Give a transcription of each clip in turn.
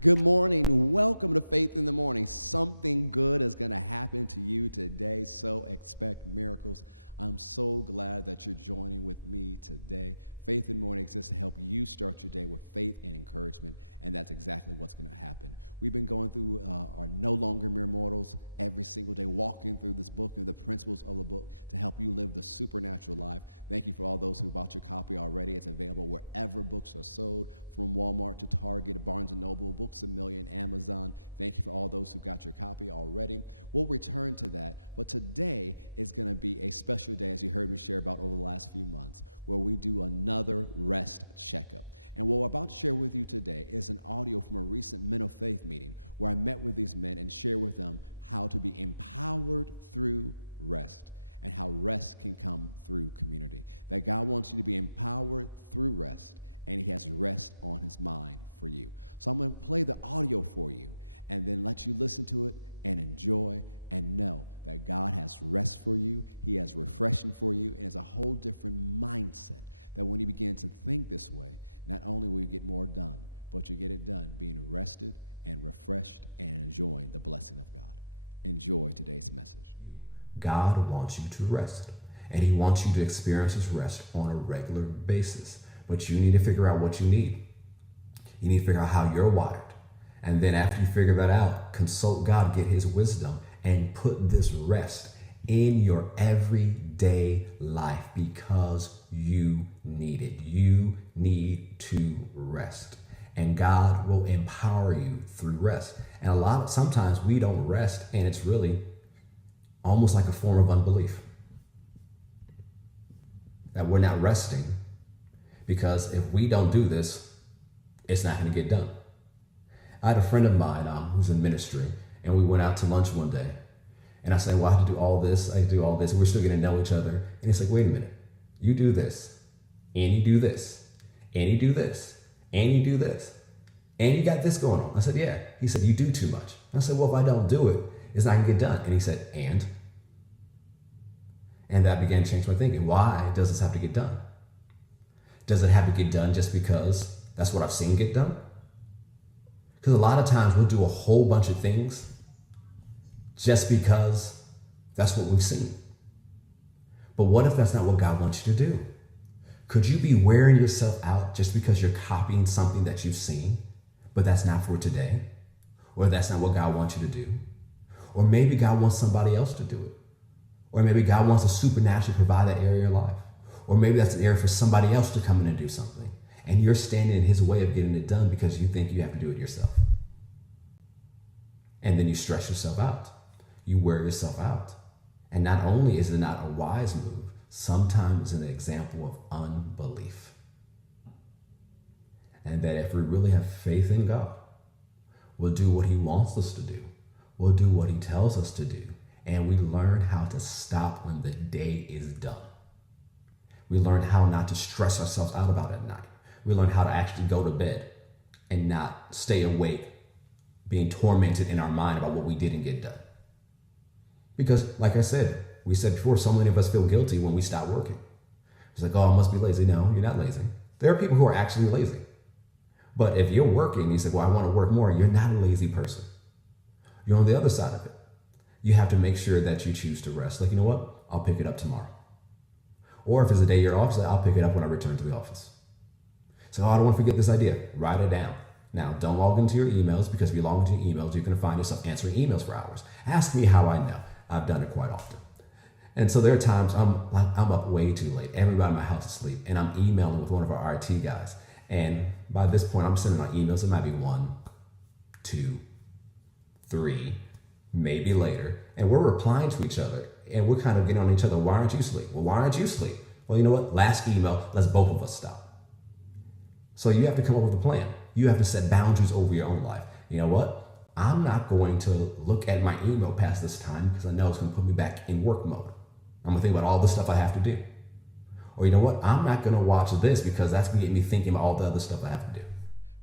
Good morning. Welcome to Faith in the Morning. Something good is going to happen to you today, so expect miracles. I'm so glad that you're joining with me today. Faith in the Morning exists to help you start your day with faith and encouragement, and that's exactly what's going to happen. We've been going through our No Longer Mere Mortals every single day, walking through this book and the principles of the book to help you live the supernatural life. Thank you for all those who bought your copy already. It's available wherever books are sold, from Walmart to Target, Barnes & Noble, Books A Million, Amazon. Thank you for all those who got your copy already. We'll return to that, but today is going to be a special day, as you heard me share about over the last few months, where we do another rest checkup. And what we're about to share with you today is an audio from a recent Men of Faith meeting where I met with these men and shared with them how to be empowered through rest and how rest can come through community. That God wants you to be empowered through rest, and he has rest on his mind for you. So I'm going to play the audio for you and then let you listen to it and enjoy and know that God has rest for you, he has refreshing for you, and it's a whole different mindset that when you begin to think this way, not only will you get more done, but you get it done being rested and refreshed and enjoying the blessing of God. Enjoy today's message. God wants you to rest, and he wants you to experience his rest on a regular basis. But you need to figure out what you need. You need to figure out how you're wired. And then after you figure that out, consult God, get his wisdom, and put this rest in your everyday life because you need it. You need to rest. And God will empower you through rest. And sometimes we don't rest, and it's really almost like a form of unbelief. That we're not resting because if we don't do this, it's not going to get done. I had a friend of mine who's in ministry, and we went out to lunch one day. And I said, well, I have to do all this, I do all this, and we're still getting to know each other. And he's like, wait a minute, you do this, and you do this, and you do this, and you do this, and you got this going on. I said, yeah. He said, you do too much. I said, well, if I don't do it, it's not going to get done. And he said, and that began to change my thinking. Why does this have to get done? Does it have to get done just because that's what I've seen get done? Because a lot of times we'll do a whole bunch of things just because that's what we've seen. But what if that's not what God wants you to do? Could you be wearing yourself out just because you're copying something that you've seen, but that's not for today? Or that's not what God wants you to do? Or maybe God wants somebody else to do it. Or maybe God wants to supernaturally provide that area of your life. Or maybe that's an area for somebody else to come in and do something. And you're standing in his way of getting it done because you think you have to do it yourself. And then you stress yourself out. You wear yourself out. And not only is it not a wise move, sometimes it's an example of unbelief. And that if we really have faith in God, we'll do what he wants us to do. We'll do what he tells us to do. And we learn how to stop when the day is done. We learn how not to stress ourselves out about it at night. We learn how to actually go to bed and not stay awake, being tormented in our mind about what we didn't get done. Because, like I said, we said before, so many of us feel guilty when we stop working. It's like, oh, I must be lazy. No, you're not lazy. There are people who are actually lazy. But if you're working and you say, well, I want to work more, you're not a lazy person. You're on the other side of it. You have to make sure that you choose to rest. Like, you know what? I'll pick it up tomorrow. Or if it's a day you're off, I'll pick it up when I return to the office. So, I don't want to forget this idea. Write it down. Now, don't log into your emails, because if you log into your emails, you're going to find yourself answering emails for hours. Ask me how I know. I've done it quite often. And so there are times I'm up way too late. Everybody in my house is asleep, and I'm emailing with one of our RT guys. And by this point, I'm sending out emails. It might be 1, 2, 3, maybe later. And we're replying to each other, and we're kind of getting on each other. Why aren't you asleep? Well, why aren't you asleep? Well, you know what? Last email, let's both of us stop. So you have to come up with a plan. You have to set boundaries over your own life. You know what? I'm not going to look at my email past this time because I know it's going to put me back in work mode. I'm going to think about all the stuff I have to do. Or you know what? I'm not going to watch this because that's going to get me thinking about all the other stuff I have to do.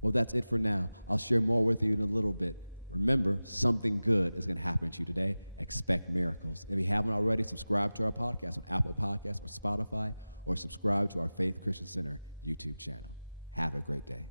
Well, that's it for now. I'll share more with you in a little bit. Remember, something good is going to happen to you today. Expect miracles. If you haven't already, subscribe to our podcast on Apple Podcasts or Spotify, or subscribe to our Faith Christian Center YouTube channel. Have a great day.